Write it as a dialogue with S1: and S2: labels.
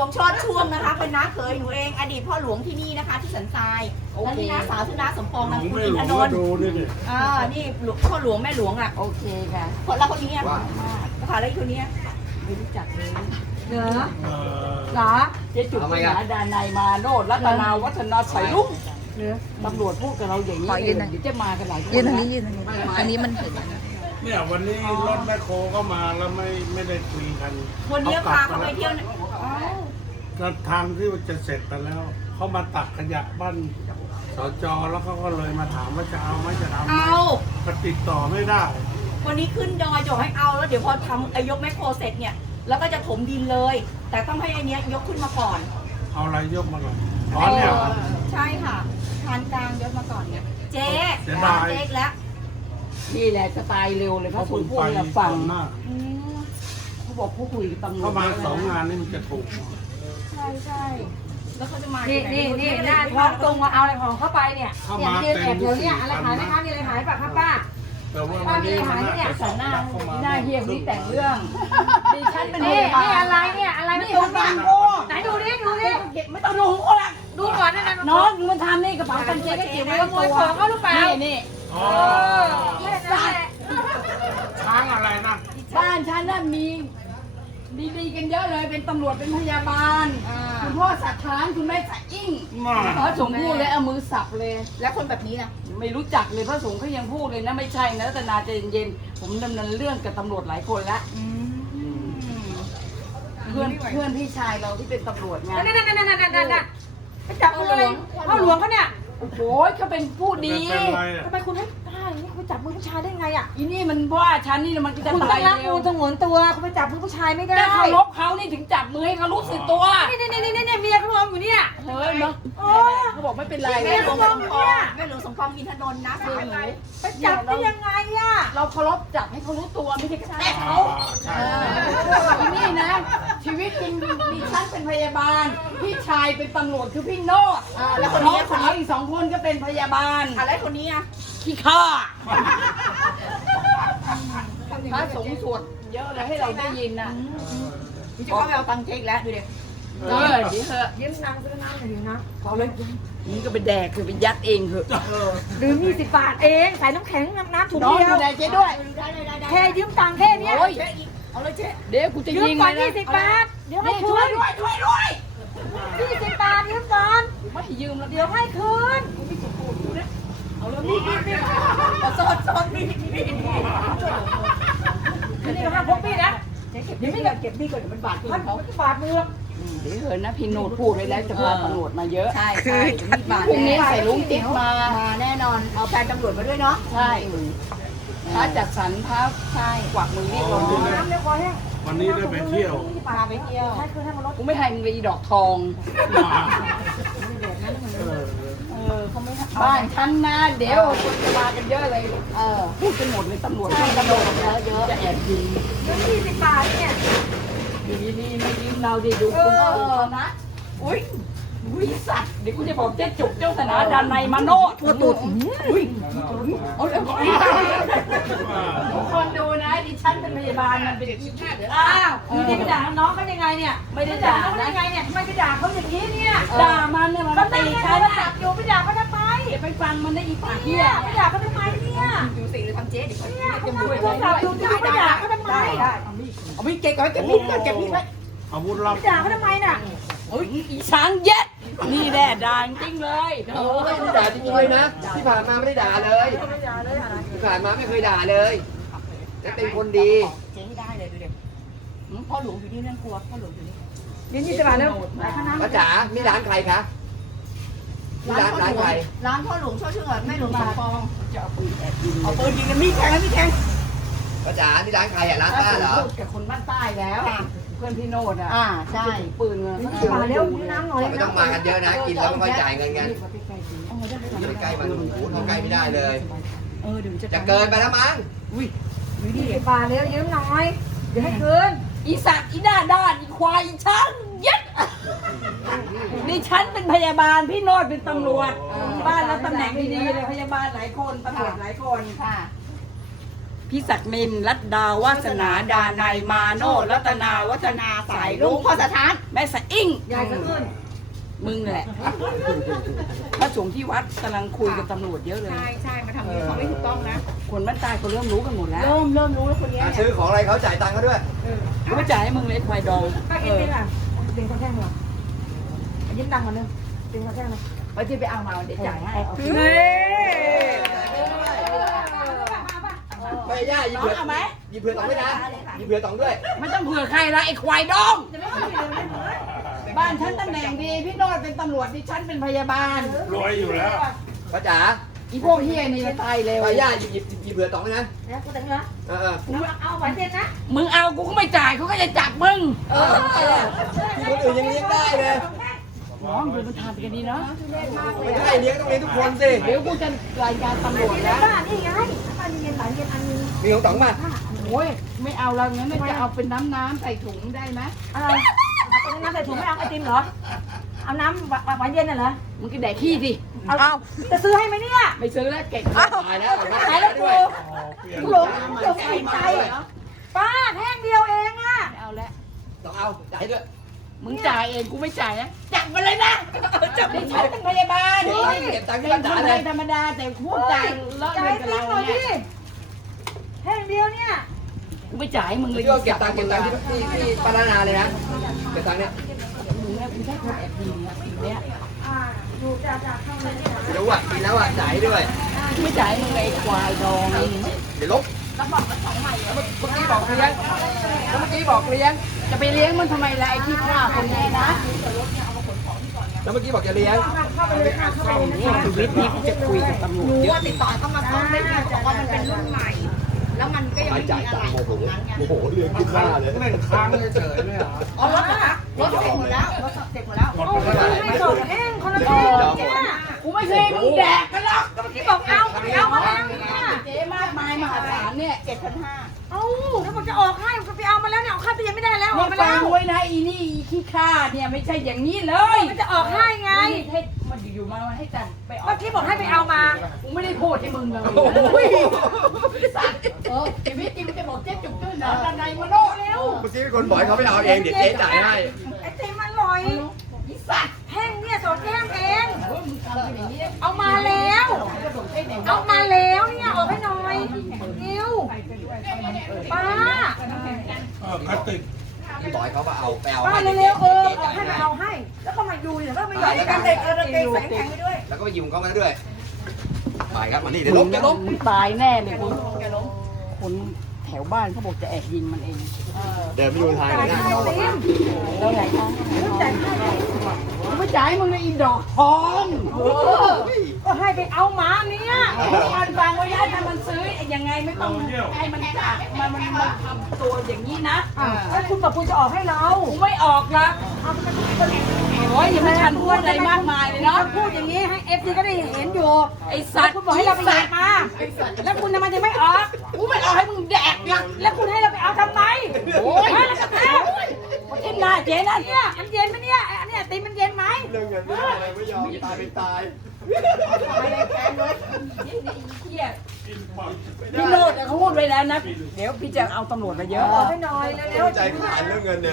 S1: วงโชติช่วงนะคะ เป็นน้าเขยหนูเองอดีตพ่อหลวงที่นี่นะคะที่สันทรายและนี่น้าสาวชื่อน้าสมปองนามสกุลอินทนนท์นี่พ่อหลวงแม่หลวงอ่ะโอเคค่ะคนละคนนี้อ่ะแล้วค่ะแล้วอีกคนนี้ไม่รู้จักเลยเหรอเจ๊จุ๋มหาดานายมาโนดรัตนาวัฒนาใสลุ่งตำรวจพูดกับเราอย่างนี้เดี๋ยวจะมากันหลายคน
S2: ยืนทางนี้อันนี้มันเห็น
S3: เนี่ยวันนี้รถแมคโครก็มาแล้วไม่ได้คุยกัน
S1: คนนี้พาเขาไปเที่ยว
S3: ทางที่จะเสร็จไปแล้วเขามาตักขยะบ้านสจแล้วเขาก็เลยมาถามว่าจะเอาไหมจะทำเอาก็ติดต่อไม่ได้
S1: วันนี้ขึ้นดอยจะให้เอาแล้วเดี๋ยวพอทำยกแมคโครเสร็จเนี่ยแล้วก็จะถมดินเลย แต่ต้องให้ไอเนี้ยยกขึ้นมาก่อน
S3: เอาอะไรยกมาก่อนอ๋อเนี่ย
S1: ใช่ค่ะทานกลางยกมาก่อนเนี่ยเจ๊เจ๊แล้ว
S4: นี่แหละจะตายเร็วเลยเพราะคุณพูดเนี่ยฟังเขาบอกเขาคุยกับตำรวจ
S3: เข้ามา2 งานนี่มันจะถูก
S1: ใช่แล้วเขาจะมา
S2: นี่หน้าท้องตรงมาเอาอะไรของเข้าไปเนี่ยยืนแอบเดี๋ยวนี้อะไรหายไหมคะมีอะไรหายป่ะครับป้า
S3: แต่ว่าวันนี้
S4: สันหน้าเฮียนี่แต่งเรื่องดิฉันเป็น
S2: นี่อะไรเนี่ยอะไรไม่ตรงกันไหนดูดิ
S4: ไม่ต้องดูโอ้ละ
S2: ดูก่อนนะ
S4: น้องมันทำนี่กระเป๋าตังค์เจ๊ก็เก็บไว้กับตัว
S2: เขาหรือเปล่า
S4: นี่
S3: ช้างอะไรนะ
S4: บ้านฉันน่ะมีดีกันเยอะเลยเป็นตำรวจเป็นพยาบาลคุณพ่อสักช้างคุณแม่สักอิ่งพระสงฆ์พูดเลยเอามือสับเลย
S1: แล้วคนแบบนี้นะ
S4: ไม่รู้จักเลยพระสงฆ์เขายังพูดเลยนะไม่ใช่นะรัตนาใจเย็นๆผมดำเนินเรื่องกับตำรวจหลายคนแล้วเพื่อนพี่ชายเราที่เป็นตำรวจไง
S2: ไปจับเขาเลยพ่อหลวงเขาเนี่ย
S4: โอ้โหเขาเป็นผู้ดี
S2: ทำไมคุณให้ป้าอย่างนี้คุณจับมือผู้ชายได้ไงอ่ะ
S4: อีนี่มันว่าฉันนี่มันจะ
S2: ตายเร็วคุณต้องรักมือสงวนตัวคุณไปจับมือผู้ชายไม่ได้
S4: แต่เคารพเขานี่ถึงจับมือให้เขารู้สึกตัว
S2: นี่เมียเขารวมอยู่เนี่ย
S4: เฮ้ยเนาะเขาบอกไม่เป็นไร
S1: แม่หลวงสมปองอินทนนท์นะคือหนู
S2: ไปจับได้ยังไงอ่ะ
S4: เราเคารพจับให้เขารู้ตัวไม่ใช่แค่เขาอีนี่นะชีวิตจริงดิฉันเป็นพยาบาลพี่ชายเป็นตำรวจคือพี่โนด
S1: แล้วคน
S4: นี้สาวอีก2 คนก็เป็นพยาบาล
S1: อะไรคนนี้อ่ะ
S4: ขี้ข้าพระสงฆ์สวดเยอะเลยให้เราได้ยินนะ
S1: จะเข้าไปเอาตังค์เจ๊กแล้วดูดิ
S4: ดีเถอะ
S2: ยืมน้ำซื้อน้ำหน่อยนะ
S4: พอเลยนี่ก็ไปแดกคือไปยัดเองเถอะ
S2: ดื่ม20 บาทเองใส่น้ำแข็งน้ำถุงเดียว
S4: ได้เจ๊ด้วย
S2: แค่ยืมตังค์แค่นี้
S1: เอาเลยเจ๊
S4: เดี๋ยวกูจะยิง
S2: เลยนะ20 บาทเดี๋ยวให้คืน
S4: ด้วย
S2: 20 บาทยืมก่อน
S4: ไม่ยืมแล้ว
S2: เดี๋ยวให้คืน
S4: เอาแล้วนี่
S1: ซอนนี่
S2: ก็ห้ามพกมีดนะ
S4: ยังไม่เก็บนี่ก่อนเดี๋ยวมันบาด
S2: มันบาดมือ
S4: เดี๋ยวเหินนะพี่โนดพูดไว้แล้วจะพาตำรวจมาเยอะ
S1: ใช่
S4: พรุ่งนี้ใส่ลุงติ๊กมา
S1: แน่นอนเอาแฟนตำรวจมาด้วยเนาะ
S4: ใช่พระจัดสรรพระใช่กวักมือเรียกเรา
S2: น้ำเรียบร้อยแห้ง
S3: วันนี้ได้ไปเที่ยว
S1: พาไปเที่ยว
S2: ใช่คือให้มันลด
S4: กูไม่ให้มึงเลยดอกทอง
S1: เขาไม่
S4: บ้านฉันนะเดี๋ยวคนจะมากันเยอะเลยพูดกันหมดเลยตำรวจ
S1: เยอะ
S4: จะแอบยิง
S2: 20 บาทเนี่ย
S4: นี่เราดิดูคุณนะอุ้ยสัตว์เดี๋ยวกูจะบอกเจ๊จุกเจ้าสนาดานในมาโนตัวตุ่นอุ้ยเอาเลยทุกคนดูนะดิฉันเป็นพยาบาลมันเป็น
S2: อ้าวนี่ไปด่าน้องเขายังไงเนี่ย
S4: ไม่ได้ด่า
S2: เขายังไงเนี่ยทำไมไปด่าเขาอย่างนี้เนี่ย
S4: ด่ามันเนี่ยมันตีฉัน
S2: นะอยู่ไปด่าเขาทำไม
S4: อย่าไปฟังมันได้อีปากเหี้ย
S2: ไปด่าเขาทำไมเนี่ย
S1: ดูสิหรือทำเจ๊เด็กคนนี้
S2: จะพูดอะไรไปด่าเขาทำไม
S4: เอามีเก็บก่อนเก็บมีดก่อนเก็บมีดไว้
S3: อาวุธลับ
S2: ด่าเขาทำไมน่ะ
S4: โอ้ยอีช้างเย็ดนี่แหละด่าจริงเลย
S5: ไม่ด่าจริงๆเลยนะที่ผ่านมาไม่ได้ด่าเลยที่ผ่านมาไม่เคยด่าเลยและเป็นคนดี
S1: เจ๊ให้ได้เลยดูเด็กพ่อหลวงอยู่นี่นั่งกลัวพ่อหลวงอยู่นี่
S2: 20 บาทเร็ว
S5: ป้าจ๋ามีร้านใครคะร้านใคร
S1: ร้านพ่อหลวงช่วยชื่อแม่หลวงสมปองจะเอาปืนยิงกันมีแทงแล้วมีแทง
S5: ป้าจ๋านี่ร้านใครอ่ะร้านป้าเหรอ
S4: กับคนบ้านใต้แล้วเพื่อนพี่โนดอ่ะ
S1: ใช่
S4: ปืนเงิน
S2: มาเร็วน้ำหน่อย
S5: ไม่ต้องมากันเยอะนะกินแล้วไม่ค่อยจ่ายเงินกันใกล้มันพูดเขาใกล้ไม่ได้เลยจะเกินไปแล้วมั้ง
S2: 20 บาทเร็วยืมหน่อยเดี๋ยวให้คืน
S4: อีสัตว์อีหน้าด้านอีควายอีช้างยัดดิฉันเป็นพยาบาลพี่โนดเป็นตำรวจบ้านแล้วตำแหน่งดีๆเลยพยาบาลหลายคนตำรวจหลายคน
S1: ค่ะ
S4: พิศักดิ์นินรัตดาวาสนาดานัยมาโนรัตนาวัฒนาสาย
S1: ลุ
S4: ลุ
S1: ง
S4: ง
S1: พ่อสถาน
S4: แม่สะอิ่ง
S2: ยายสะอื้น
S4: มึงแหละพระสงฆ์ที่วัดกำลังคุยกับตำรวจเยอะเลย
S1: ใช่มาทำนี้เขาไม่ถูกต้องนะ
S4: คนบ้านใต้เขาเริ่มรู้กันหมดแล้ว
S1: เริ่มรู้แล้วคนนี้
S5: ซื้อของอะไรเขาจ่ายตังค์เขาด้วย
S4: กูไม่จ่ายให้มึงเลยควายดอง
S2: ป้ากินติงอ่ะติงเขาแท่งเหรอยิ้มดังกว่านึงติงเขาแท่งเลย
S4: ไปที่ไปเอามาเดี๋ยวจ่ายให้
S1: เฮ้ย
S5: ไม่ย่ายิบเผือกยิบเผือกตองด้วยนะยิบเผือกตองด้วย
S4: ไม่ต้องเผื่อใครละไอ้ควายดอง บ้านฉันตำแหน่งดีพี่โนดเป็นตำรวจดิฉันเป็นพยาบาล
S3: รวยอยู่แล้ว
S5: ป้าจ๋า
S4: อีพวกเฮียนี่จะตายเร็ว
S5: ป้าย่ายิบเผือกตองด้วยนะ
S2: แล้วกูแต่งเหรอ เอาหวานเย็นนะ
S4: มึงเอากูก็ไม่จ่ายเขาก็จะจับมึง
S5: คนอื่นยังเลี้ยงได้เลย
S4: น้องดูมันทำกันดีเนาะ
S5: ไม่ได้เลี้ยงต้องเลี้ยงทุกคนสิ
S4: เดี๋ยวกูจะรายงานตำรวจแล้ว
S2: ป้านี่ไงป้าเย็นหวานเย็นอันนึง
S5: มีของตองมา
S4: โอ้ยไม่เอาแล้วงั้นไม่จะเอาเป็นน้ำใส่ถุงได้ไหม
S2: อะไรเอาน้ำใส่ถุงไม่เอาไอติมเหรอ เอาน้ำหวานเย็นน่ะเหรอ
S4: มึงก็แดกขี้ดิ
S2: เอาจะซื้อให้ไหมเนี่ย
S4: ไม่ซื้อแล้วเก่ง
S5: ตายแล้ว
S2: ขายแล้วกู
S3: หลง
S2: หลงใจป้าแท่งเดียวเองอ่ะ
S4: ไม่เอาแล้ว
S5: ต้องเอาจ่ายด้วย
S4: มึงจ่ายเองกูไม่จ่ายนะจับมาเลยนะจับดิฉันเป็นพยาบาลนี่
S5: เก็บตังค์ที่
S4: เป็
S5: ป้าน
S4: ค
S5: จ๋าน
S4: ไท
S5: เลย
S4: ยธรรมดาแต่พวกจ่ายเลาะ
S2: จ่า
S4: เงิ
S2: ย
S4: นกับ
S2: ติ๊ก
S4: เรา
S2: หน่อย
S4: เนี่
S2: ดิ
S4: ย
S2: แท่งเดียวเนี่ย
S4: กูไม่จ่ายให้มึงเลย
S5: พี่ก็เก็บตังค์ที่ป้านาเลยนะเก็บตังค์เนี่ย
S4: มึงเนี่ยมึงแค่คนแอบดีเนี่ยทีเนี้ย
S2: ดูจะเข้ามาเนี่ย
S5: รู้อ่ะกินแล้วอ่ะจ่ายด้วย
S4: กูไม่จ่ายให้มึงเลยไอ้ควายดอง
S5: เดี๋ยวลบ
S4: เมื่อกี้บอกเลี้ยงแล้วเมื่อกี้บอกเลี้ยงจะไปเลี้ยงมันทำไมล่ะไอ้ที่ฆ่าคนแน่นะ
S5: แล้วเมื่อกี้บอกจะเลี้ยง
S4: ชีวิตนี้กูจะคุยกับตำรวจ
S1: รู้
S4: เยอะ
S1: ว่าติดต่อเข้ามาซ่อมได้ดีบอกว่ามันเป็นรุ่นใหม่ แล้วมันก็ยัง
S5: ไป
S1: ไม่มี
S5: จ่าย
S1: อะ
S5: ตั
S1: ไรง
S5: ค์โมโห
S1: ตรงนั้นไง
S5: โมโหเรื่องกินข้าวเลย
S3: เล่นค้างเฉยๆไม่เหรอ
S1: อ๋อรถเหรอคะรถเสร็จหมดแล้วรถเสร็จหมดแล้ว
S3: หมดไปเท่าไหร่
S2: ไม่ส่งแท่งคนละแท่งเนี่ย
S4: กูไม่เคยมึงแดกกันหรอก
S2: ที่บอกเอามาแล้วเนี่ย
S4: เจ๊มากมายมหาศาลเนี่ย
S1: 7,500
S2: เอ้าแล้วมันจะออกให้มันไปเอามาแล้วเนี่ยเอาค่าตู้เย็นไม่ได้แล้วอ
S4: มึ
S2: อก
S4: ง
S2: มา
S4: ฟั
S2: แล้
S4: ง
S2: ว
S4: ไว้นะอีนี่อีขี้ข้าเนี่ยไม่ใช่อย่างนี้เลย
S2: มันจะออกให้ไง
S4: ให้มันอยู่มาให้จันไปออ
S2: เมื่อก กี้บอกให้ไปเอามา
S4: กูไม่ได้พูดให้มึงเลย
S5: โอ้ย
S4: สัตว์ชีวิตจริงมันจะบอกเจ๊จุกตื้นหนาดันในมาโนเร็ว
S5: เมื่อกี้เป็นคนบอกให้เขาไปเอาเองเดี๋ยวเจ๊จ่ายให้
S2: ไอติมอร่อย
S4: อีสัตว์
S2: แท่งเนี่ยสองแท่งเอง
S4: มึงทำอย่างนี้
S2: เอามาแล้ว เอามาแล้วเนี่ยออกให้หน่อยนิวป้า
S3: กระติก
S5: ที่บอกให้เขามาเอาไปเอา
S2: ป้า
S5: ให้
S2: เร็วๆออกให้มาเอาให้ แล้วก็มาดูเดี๋ยวก็ไม่ไหว
S1: กันเด็กเด็กใส่แข็งไปด้วย
S5: แล้วก็ไปยืมเขามาด้วยไปครับมานี่เดี๋ยวลบเดี๋ยวลบ
S4: มึงตายแน่เลยคุณคนแถวบ้านเขาบอกจะแอบยิงมันเอง
S5: เดินไปดูทางเลยนะ
S2: ไอติม
S4: แล้วไหนท้อง
S2: จ่ายให้
S4: กูไม่จ่ายมึงเลยอีดอกทอง
S2: ก็ให้ไปเอาหมาเนี่ย
S4: มันฟังไว้ให้ถ้ามันซื้อยังไงไม่ต้องให้มันจ่ายมันทำตัวอย่างนี้นะ
S2: แล้วคุณบอกคุณจะออกให้เรา
S4: กูไม่ออกละโอ้ยอย่ามาชันพูดอะไรมากมายเลยเนาะ
S2: พูดอย่างนี้ให้เอฟซีก็ได้เห็นอยู่
S4: ไอสัตว์
S2: คุณบอกให้เราไปหยิบมา แล้วคุณทำไมยังไม่ออก
S4: กูไม่ออกให้มึงแดกนะ
S2: แล้วคุณให้เราไปเอาทำไม
S4: โอ้ย
S2: แล้วก็แพ้
S4: ทิมหน้าเจ๊นั่น
S2: เนี่ยมันเย็นไหมเนี่ยอันเนี้ยตีมันเย็นไหม
S5: เรื่องเงินไม่ยอมตายเป็นตาย
S4: พี่โนดเขาพูดไว้แล้วนะ เดี๋ยวพี่จะเอาตำรวจมาเยอะ
S2: ออกให้หน่อยเร็ว
S5: ใจขาดเรื่องเงินเนี่ย